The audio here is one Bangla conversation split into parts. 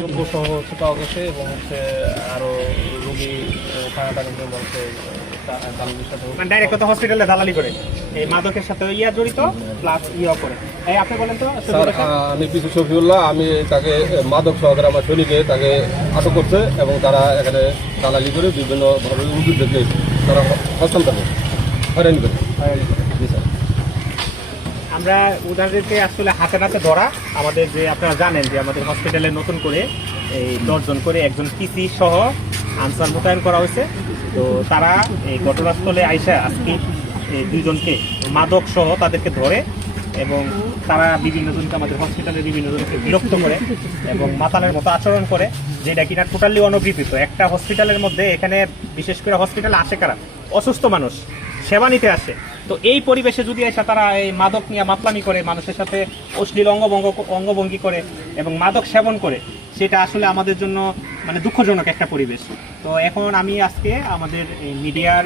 যোগ্য সহ হচ্ছে পাওয়া গেছে এবং হচ্ছে আরো রোগী টানাটানির জন্য হচ্ছে দালালির সাথে ডাইরেক্ট তো হসপিটালে দালালি করে এই মাদকের সাথে জড়িত প্লাস করে। এই আপনি বলেন তো স্যার, আমি পিসি শফিউল্লাহ, আমি তাকে মাদক সহকারে আমার সৈনিকে তাকে আটক করছে এবং তারা এখানে দালালি করে বিভিন্নভাবে রুগীদেরকে তারা হস্তান্তর করে হয়রানি করে। জি স্যার, আমরা ওনাদেরকে আসলে হাতে নাতে ধরা আমাদের যে আপনারা জানেন যে আমাদের হসপিটালে নতুন করে এই 10 জন করে একজন পিসি সহ আনসার মোতায়েন করা হয়েছে। তো তারা এই ঘটনাস্থলে আইসা আজকে এই 2 জনকে মাদক সহ তাদেরকে ধরে এবং তারা বিভিন্ন জনকে আমাদের হসপিটালের বিভিন্ন জনকে বিরক্ত করে এবং মাতালের মতো আচরণ করে, যেটা কিনা টোটালি অনভিপ্রেত। একটা হসপিটালের মধ্যে এখানে বিশেষ করে হসপিটালে আসে কারা? অসুস্থ মানুষ সেবা নিতে আসে। তো এই পরিবেশে যদি এসে তারা এই মাদক নিয়ে মাতলামি করে, মানুষের সাথে অশ্লীল অঙ্গভঙ্গি করে এবং মাদক সেবন করে, সেটা আসলে আমাদের জন্য মানে দুঃখজনক একটা পরিবেশ। তো এখন আমি আজকে আমাদের মিডিয়ার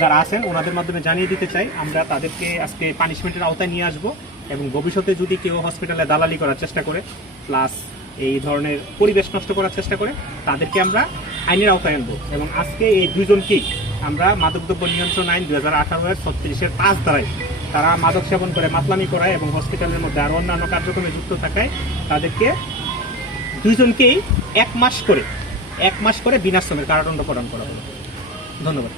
যারা আছেন ওনাদের মাধ্যমে জানিয়ে দিতে চাই, আমরা তাদেরকে আজকে পানিশমেন্টের আওতায় নিয়ে আসবো এবং ভবিষ্যতে যদি কেউ হসপিটালে দালালি করার চেষ্টা করে প্লাস এই ধরনের পরিবেশ নষ্ট করার চেষ্টা করে, তাদেরকে আমরা আইনের আওতায় আনবো। এবং আজকে এই 2 জনকেই আমরা মাদকদ্রব্য নিয়ন্ত্রণ আইন 2018-এর 36-এর 5 ধারায় তারা মাদক সেবন করে মাতলামি করায় এবং হসপিটালের মধ্যে আরও অন্যান্য কার্যক্রমে যুক্ত থাকায় তাদেরকে 2 জনকেই 1 মাস করে বিনাশ্রমের কারাদণ্ড প্রদান করা হলো। ধন্যবাদ।